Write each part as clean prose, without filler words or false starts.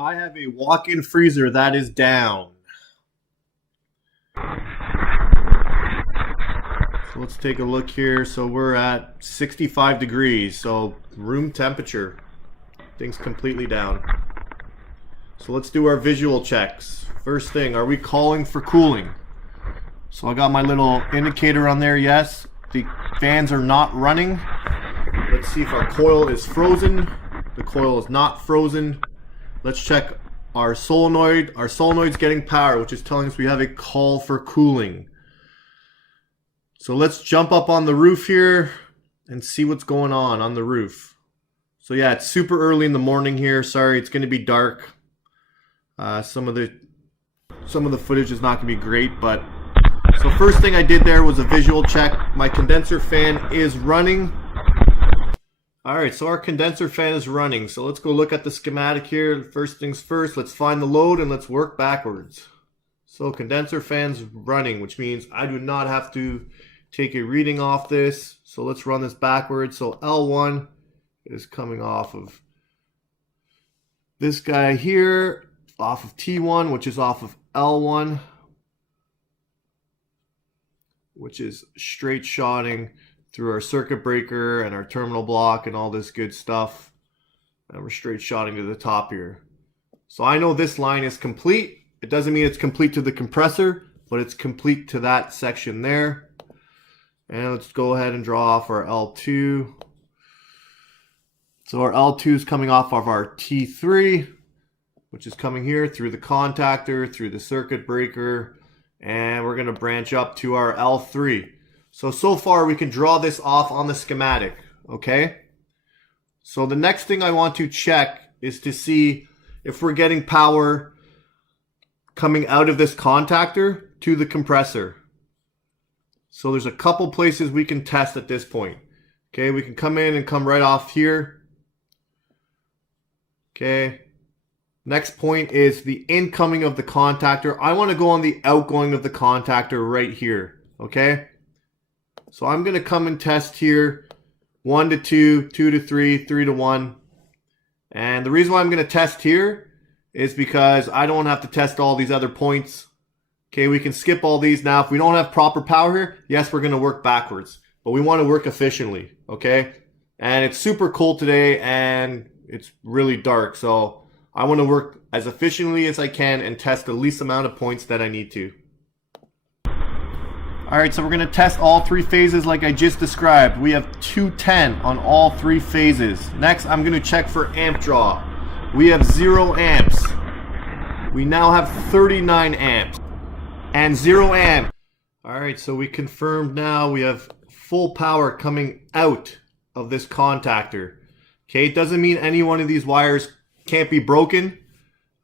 I have a walk-in freezer that is down. So let's take a look here. So we're at 65 degrees, so room temperature. Things completely down. So let's do our visual checks. First thing, are we calling for cooling? So I got my little indicator on there, yes. The fans are not running. Let's see if our coil is frozen. The coil is not frozen. Let's check our solenoid. Our solenoid's getting power, which is telling us we have a call for cooling. So let's jump up on the roof here and see what's going on the roof. So yeah, it's super early in the morning here. Sorry, it's going to be dark. Some of the footage is not going to be great, but so first thing I did there was a visual check. My condenser fan is running. Alright, so our condenser fan is running. So let's go look at the schematic here. First things first, let's find the load and let's work backwards. So condenser fan's running, which means I do not have to take a reading off this. So let's run this backwards. So L1 is coming off of this guy here, off of T1, which is off of L1, which is straight shotting through our circuit breaker and our terminal block and all this good stuff. And we're straight shotting to the top here. So I know this line is complete. It doesn't mean it's complete to the compressor, but it's complete to that section there. And let's go ahead and draw off our L2. So our L2 is coming off of our T3, which is coming here through the contactor, through the circuit breaker, and we're going to branch up to our L3. So far we can draw this off on the schematic, okay? So the next thing I want to check is to see if we're getting power coming out of this contactor to the compressor. So there's a couple places we can test at this point. Okay, we can come in and come right off here. Okay. Next point is the incoming of the contactor. I want to go on the outgoing of the contactor right here. Okay. So I'm going to come and test here 1 to 2, 2 to 3, 3 to 1. And the reason why I'm going to test here is because I don't have to test all these other points. Okay, we can skip all these now. If we don't have proper power here, yes, we're going to work backwards. But we want to work efficiently, okay? And it's super cold today and it's really dark. So I want to work as efficiently as I can and test the least amount of points that I need to. Alright, so we're going to test all three phases like I just described. We have 210 on all three phases. Next, I'm going to check for amp draw. We have 0 amps. We now have 39 amps. And 0 amp. Alright, so we confirmed now we have full power coming out of this contactor. Okay, it doesn't mean any one of these wires can't be broken.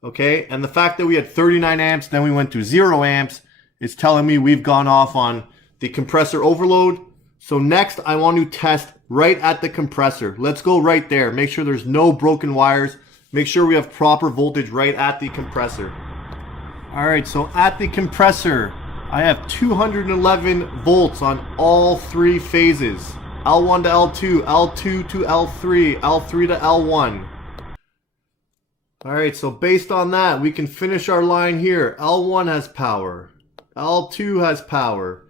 Okay, and the fact that we had 39 amps, then we went to 0 amps, is telling me we've gone off on the compressor overload. So next I want to test right at the compressor. Let's go right there. Make sure there's no broken wires. Make sure we have proper voltage right at the compressor. Alright, so at the compressor, I have 211 volts on all three phases. L1 to L2, L2 to L3, L3 to L1. Alright, so based on that, we can finish our line here. L1 has power. L2 has power.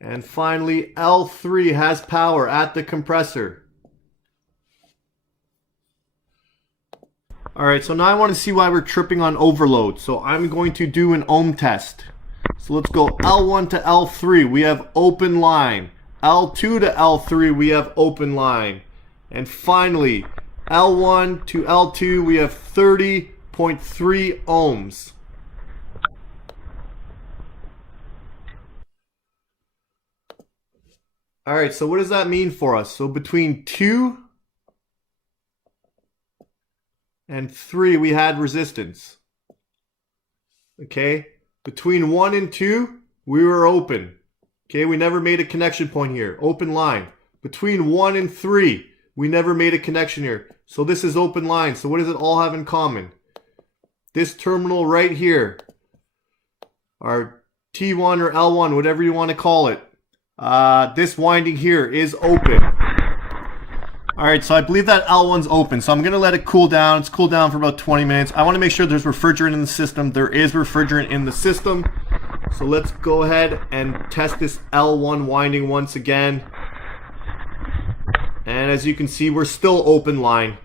And finally, L3 has power at the compressor. Alright, so now I want to see why we're tripping on overload. So I'm going to do an ohm test. So let's go L1 to L3. We have open line. L2 to L3. We have open line. And finally, L1 to L2. We have 30.3 ohms. Alright, so what does that mean for us? So between 2 and 3 we had resistance. Okay, between 1 and 2 we were open. Okay, we never made a connection point here. Open line. Between 1 and 3 we never made a connection here. So this is open line. So what does it all have in common? This terminal right here, our T1 or L1, whatever you want to call it, this winding here is open. Alright, so I believe that L1's open, so I'm going to let it cool down. It's cooled down for about 20 minutes. I want to make sure there's refrigerant in the system. There is refrigerant in the system. So let's go ahead and test this L1 winding once again. And as you can see, we're still open line.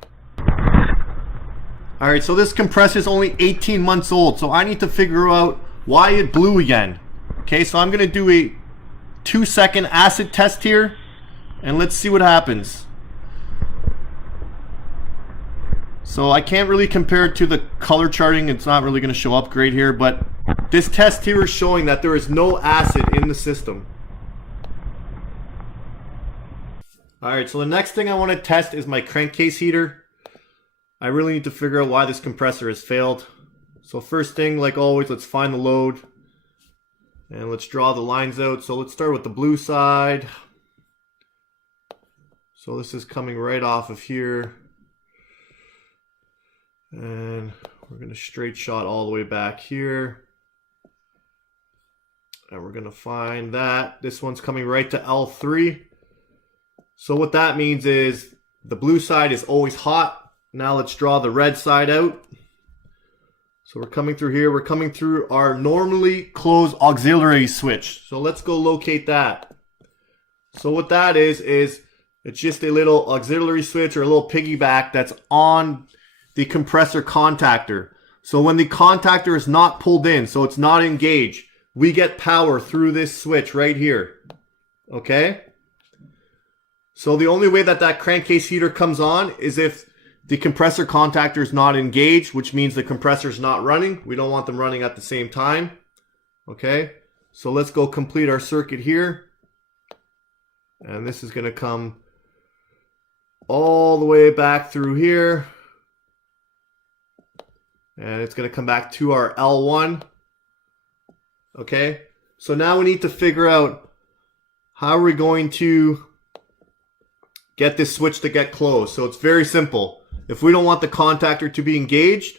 Alright, so this compressor is only 18 months old, so I need to figure out why it blew again. Okay, so I'm going to do a 2-second acid test here, and let's see what happens. So I can't really compare it to the color charting. It's not really going to show up great here, but this test here is showing that there is no acid in the system. Alright, so the next thing I want to test is my crankcase heater. I really need to figure out why this compressor has failed. So first thing, like always, let's find the load. And let's draw the lines out. So let's start with the blue side. So this is coming right off of here. And we're going to straight shot all the way back here. And we're going to find that this one's coming right to L3. So what that means is the blue side is always hot. Now let's draw the red side out. So we're coming through here. We're coming through our normally closed auxiliary switch. So let's go locate that. So what that is it's just a little auxiliary switch or a little piggyback that's on the compressor contactor. So when the contactor is not pulled in, so it's not engaged, we get power through this switch right here. Okay? So the only way that that crankcase heater comes on is if the compressor contactor is not engaged, which means the compressor is not running. We don't want them running at the same time. Okay? So let's go complete our circuit here. And this is going to come all the way back through here. And it's going to come back to our L1. Okay, so now we need to figure out how are we going to get this switch to get closed. So it's very simple. If we don't want the contactor to be engaged,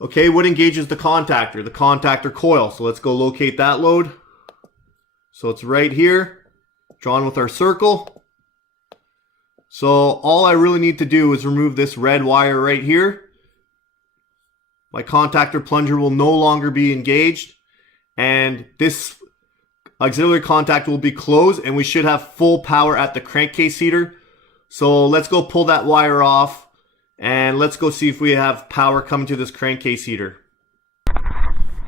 okay, what engages the contactor? The contactor coil. So let's go locate that load. So it's right here, drawn with our circle. So all I really need to do is remove this red wire right here. My contactor plunger will no longer be engaged, and this auxiliary contact will be closed, and we should have full power at the crankcase heater. So let's go pull that wire off, and let's go see if we have power coming to this crankcase heater.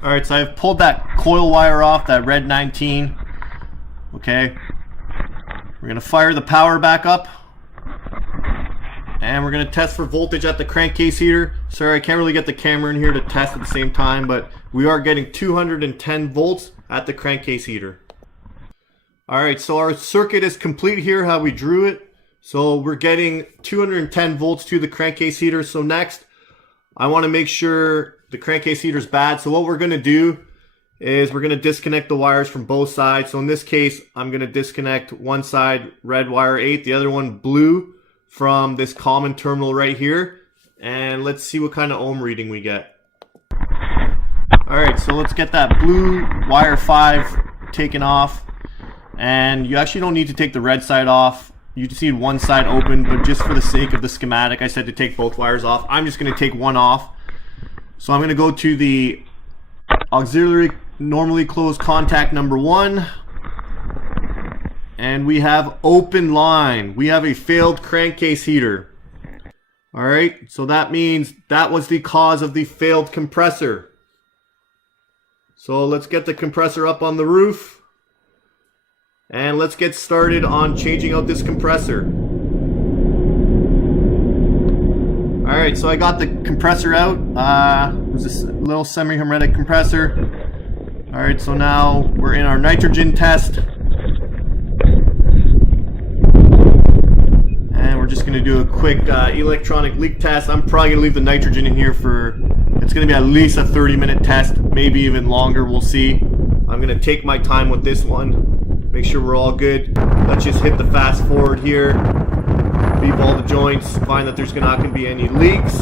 Alright, so I've pulled that coil wire off, that red 19. Okay, we're going to fire the power back up. And we're going to test for voltage at the crankcase heater. Sorry, I can't really get the camera in here to test at the same time, but we are getting 210 volts at the crankcase heater. Alright, so our circuit is complete here, how we drew it. So we're getting 210 volts to the crankcase heater. So next, I want to make sure the crankcase heater is bad. So what we're going to do is we're going to disconnect the wires from both sides. So in this case, I'm going to disconnect one side red wire 8, the other one blue, from this common terminal right here, and let's see what kind of ohm reading we get. Alright, so let's get that blue wire 5 taken off, and you actually don't need to take the red side off. You just need one side open, but just for the sake of the schematic, I said to take both wires off. I'm just going to take one off. So I'm going to go to the auxiliary normally closed contact number 1. And we have open line. We have a failed crankcase heater. Alright, so that means that was the cause of the failed compressor. So let's get the compressor up on the roof. And let's get started on changing out this compressor. Alright, so I got the compressor out. It was this little semi-hermetic compressor. Alright, so now we're in our nitrogen test. Just going to do a quick electronic leak test. I'm probably going to leave the nitrogen in here for, it's going to be at least a 30-minute test, maybe even longer, we'll see. I'm going to take my time with this one, make sure we're all good. Let's just hit the fast forward here, beep all the joints, find that there's not going to be any leaks.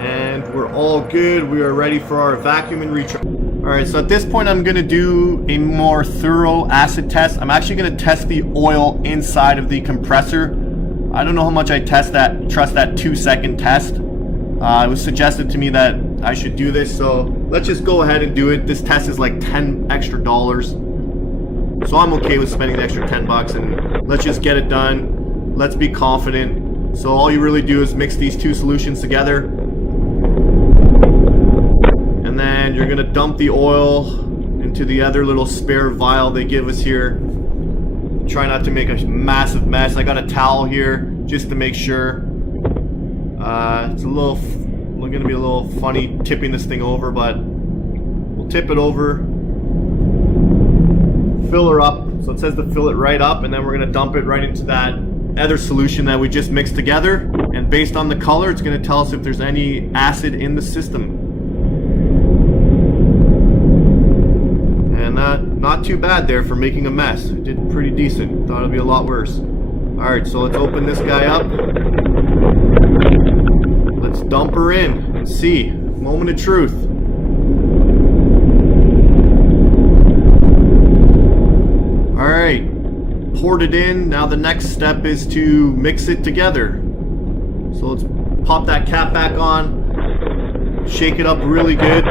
And we're all good. We are ready for our vacuum and recharge. Alright, so at this point I'm going to do a more thorough acid test. I'm actually going to test the oil inside of the compressor. I don't know how much I trust that 2-second test. It was suggested to me that I should do this, so let's just go ahead and do it. This test is like $10 extra. So I'm okay with spending the extra $10 and let's just get it done. Let's be confident. So all you really do is mix these two solutions together. And then you're gonna dump the oil into the other little spare vial they give us here. Try not to make a massive mess. I got a towel here just to make sure. It's gonna be a little funny tipping this thing over, but we'll tip it over. Fill her up. So it says to fill it right up, and then we're gonna dump it right into that other solution that we just mixed together. And based on the color, it's gonna tell us if there's any acid in the system. Not too bad there for making a mess. It did pretty decent. Thought it'd be a lot worse. Alright, so let's open this guy up. Let's dump her in and see. Moment of truth. Alright, poured it in. Now the next step is to mix it together. So let's pop that cap back on. Shake it up really good.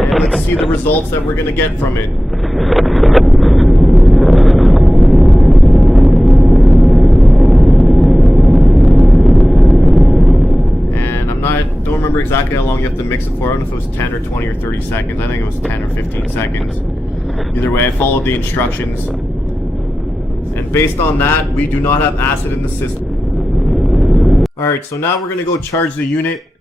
And let's see the results that we're going to get from it. And don't remember exactly how long you have to mix it for. I don't know if it was 10 or 20 or 30 seconds. I think it was 10 or 15 seconds. Either way, I followed the instructions. And based on that, we do not have acid in the system. Alright, so now we're going to go charge the unit.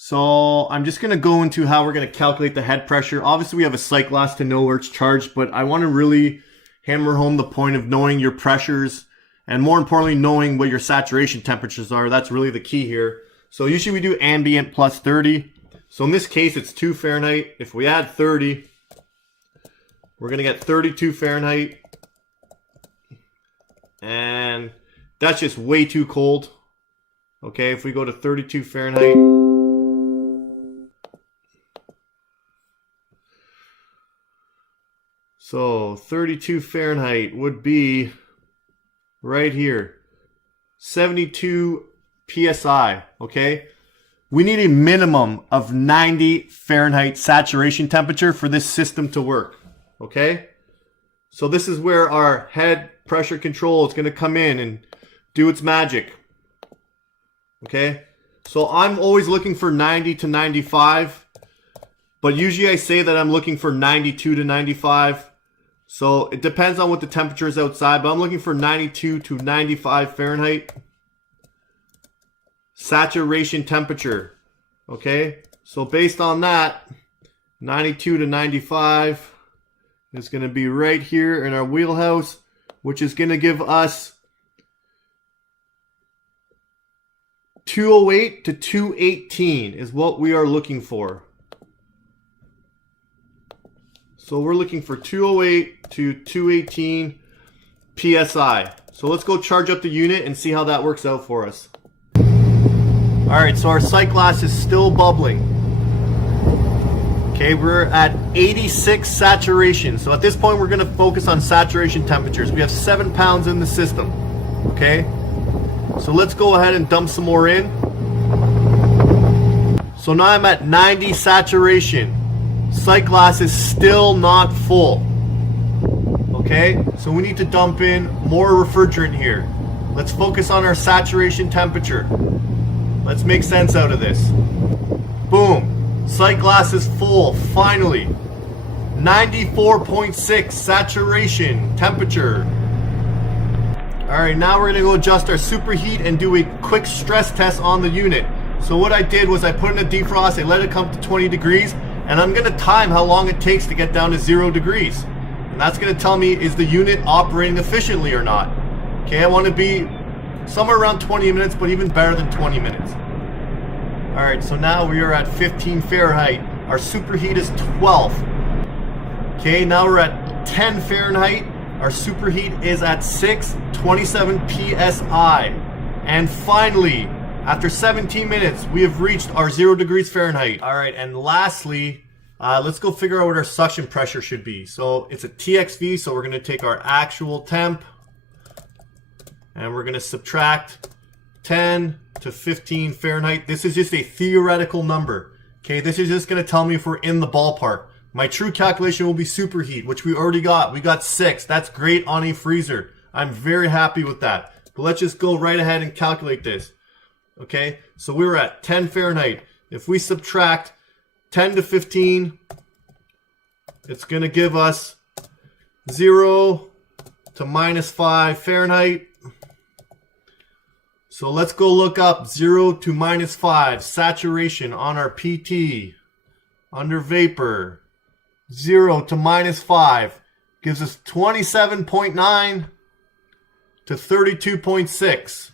So I'm just going to go into how we're going to calculate the head pressure. Obviously we have a sight glass to know where it's charged, but I want to really hammer home the point of knowing your pressures and more importantly knowing what your saturation temperatures are. That's really the key here. So usually we do ambient plus 30. So in this case it's 2 Fahrenheit. If we add 30, we're going to get 32 Fahrenheit. And that's just way too cold. Okay, if we go to 32 Fahrenheit. So 32 Fahrenheit would be right here, 72 PSI, okay? We need a minimum of 90 Fahrenheit saturation temperature for this system to work, okay? So this is where our head pressure control is gonna come in and do its magic, okay? So I'm always looking for 90 to 95, but usually I say that I'm looking for 92 to 95. So it depends on what the temperature is outside, but I'm looking for 92 to 95 Fahrenheit. Saturation temperature. Okay, so based on that, 92 to 95 is going to be right here in our wheelhouse, which is going to give us 208 to 218 is what we are looking for. So we're looking for 208 to 218 PSI. So let's go charge up the unit and see how that works out for us. Alright, so our sight glass is still bubbling. Okay, we're at 86 saturation. So at this point we're going to focus on saturation temperatures. We have 7 pounds in the system. Okay, so let's go ahead and dump some more in. So now I'm at 90 saturation. Sight glass is still not full. Okay, so we need to dump in more refrigerant here. Let's focus on our saturation temperature. Let's make sense out of this. Boom, sight glass is full, finally. 94.6 saturation temperature. Alright, now we're gonna go adjust our superheat and do a quick stress test on the unit. So what I did was I put in a defrost, I let it come to 20 degrees, and I'm going to time how long it takes to get down to 0 degrees. And that's going to tell me, is the unit operating efficiently or not? Okay, I want to be somewhere around 20 minutes, but even better than 20 minutes. Alright, so now we are at 15 Fahrenheit. Our superheat is 12. Okay, now we're at 10 Fahrenheit. Our superheat is at 627 PSI. And finally, After 17 minutes, we have reached our 0 degrees Fahrenheit. All right, and lastly, let's go figure out what our suction pressure should be. So it's a TXV, so we're going to take our actual temp, and we're going to subtract 10 to 15 Fahrenheit. This is just a theoretical number. Okay, this is just going to tell me if we're in the ballpark. My true calculation will be superheat, which we already got. We got 6. That's great on a freezer. I'm very happy with that. But let's just go right ahead and calculate this. Okay, so we were at 10 Fahrenheit. If we subtract 10 to 15, it's going to give us 0 to -5 Fahrenheit. So let's go look up 0 to -5 saturation on our PT under vapor. 0 to -5 gives us 27.9 to 32.6.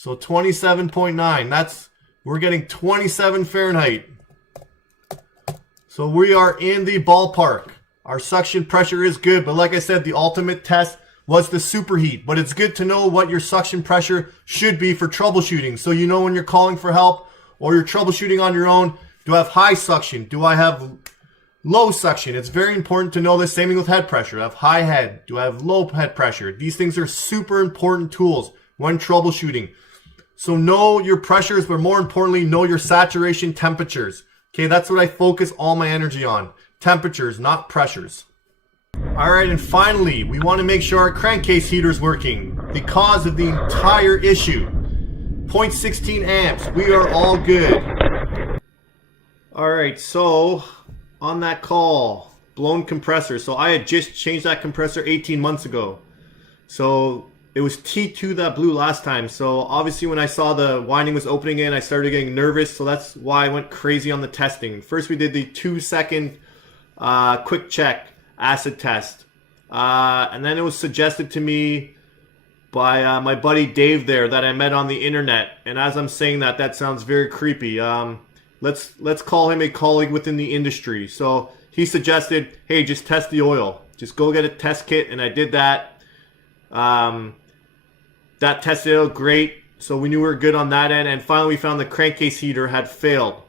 So 27.9, we're getting 27 Fahrenheit. So we are in the ballpark. Our suction pressure is good, but like I said, the ultimate test was the superheat. But it's good to know what your suction pressure should be for troubleshooting. So you know when you're calling for help or you're troubleshooting on your own, do I have high suction? Do I have low suction? It's very important to know this. Same thing with head pressure. Do I have high head? Do I have low head pressure? These things are super important tools when troubleshooting. So know your pressures, but more importantly, know your saturation temperatures. Okay, that's what I focus all my energy on. Temperatures, not pressures. All right, and finally, we want to make sure our crankcase heater is working. The cause of the entire issue. 0.16 amps, we are all good. All right, so on that call, blown compressor. So I had just changed that compressor 18 months ago. So it was T2 that blew last time. So obviously when I saw the winding was opening in, I started getting nervous. So that's why I went crazy on the testing. First we did the 2-second Qwikcheck acid test. And then it was suggested to me by my buddy Dave there that I met on the internet. And as I'm saying that, that sounds very creepy. Let's call him a colleague within the industry. So he suggested, hey, just test the oil. Just go get a test kit, and I did that. That tested out great, so we knew we were good on that end. And finally, we found the crankcase heater had failed.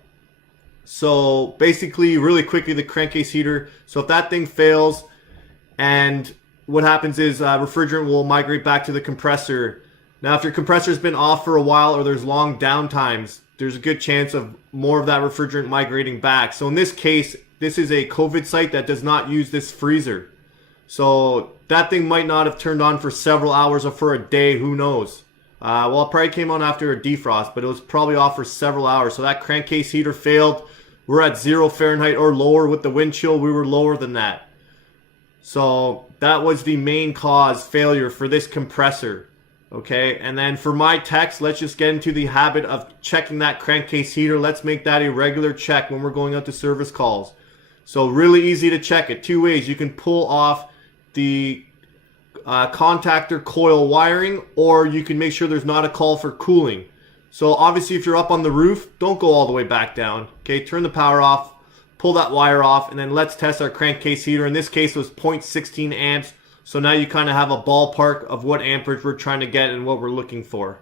So basically, really quickly, the crankcase heater. So if that thing fails, and what happens is refrigerant will migrate back to the compressor. Now, if your compressor's been off for a while or there's long downtimes, there's a good chance of more of that refrigerant migrating back. So in this case, this is a COVID site that does not use this freezer. So that thing might not have turned on for several hours or for a day, who knows. Well, it probably came on after a defrost, but it was probably off for several hours. So that crankcase heater failed. We're at 0 Fahrenheit or lower with the wind chill. We were lower than that. So that was the main cause failure for this compressor. Okay, and then for my techs, let's just get into the habit of checking that crankcase heater. Let's make that a regular check when we're going out to service calls. So really easy to check it. 2 ways. You can pull off the contactor coil wiring, or you can make sure there's not a call for cooling. So obviously if you're up on the roof, don't go all the way back down. Okay, turn the power off, pull that wire off, and then let's test our crankcase heater. In this case it was 0.16 amps. So now you kind of have a ballpark of what amperage we're trying to get and what we're looking for.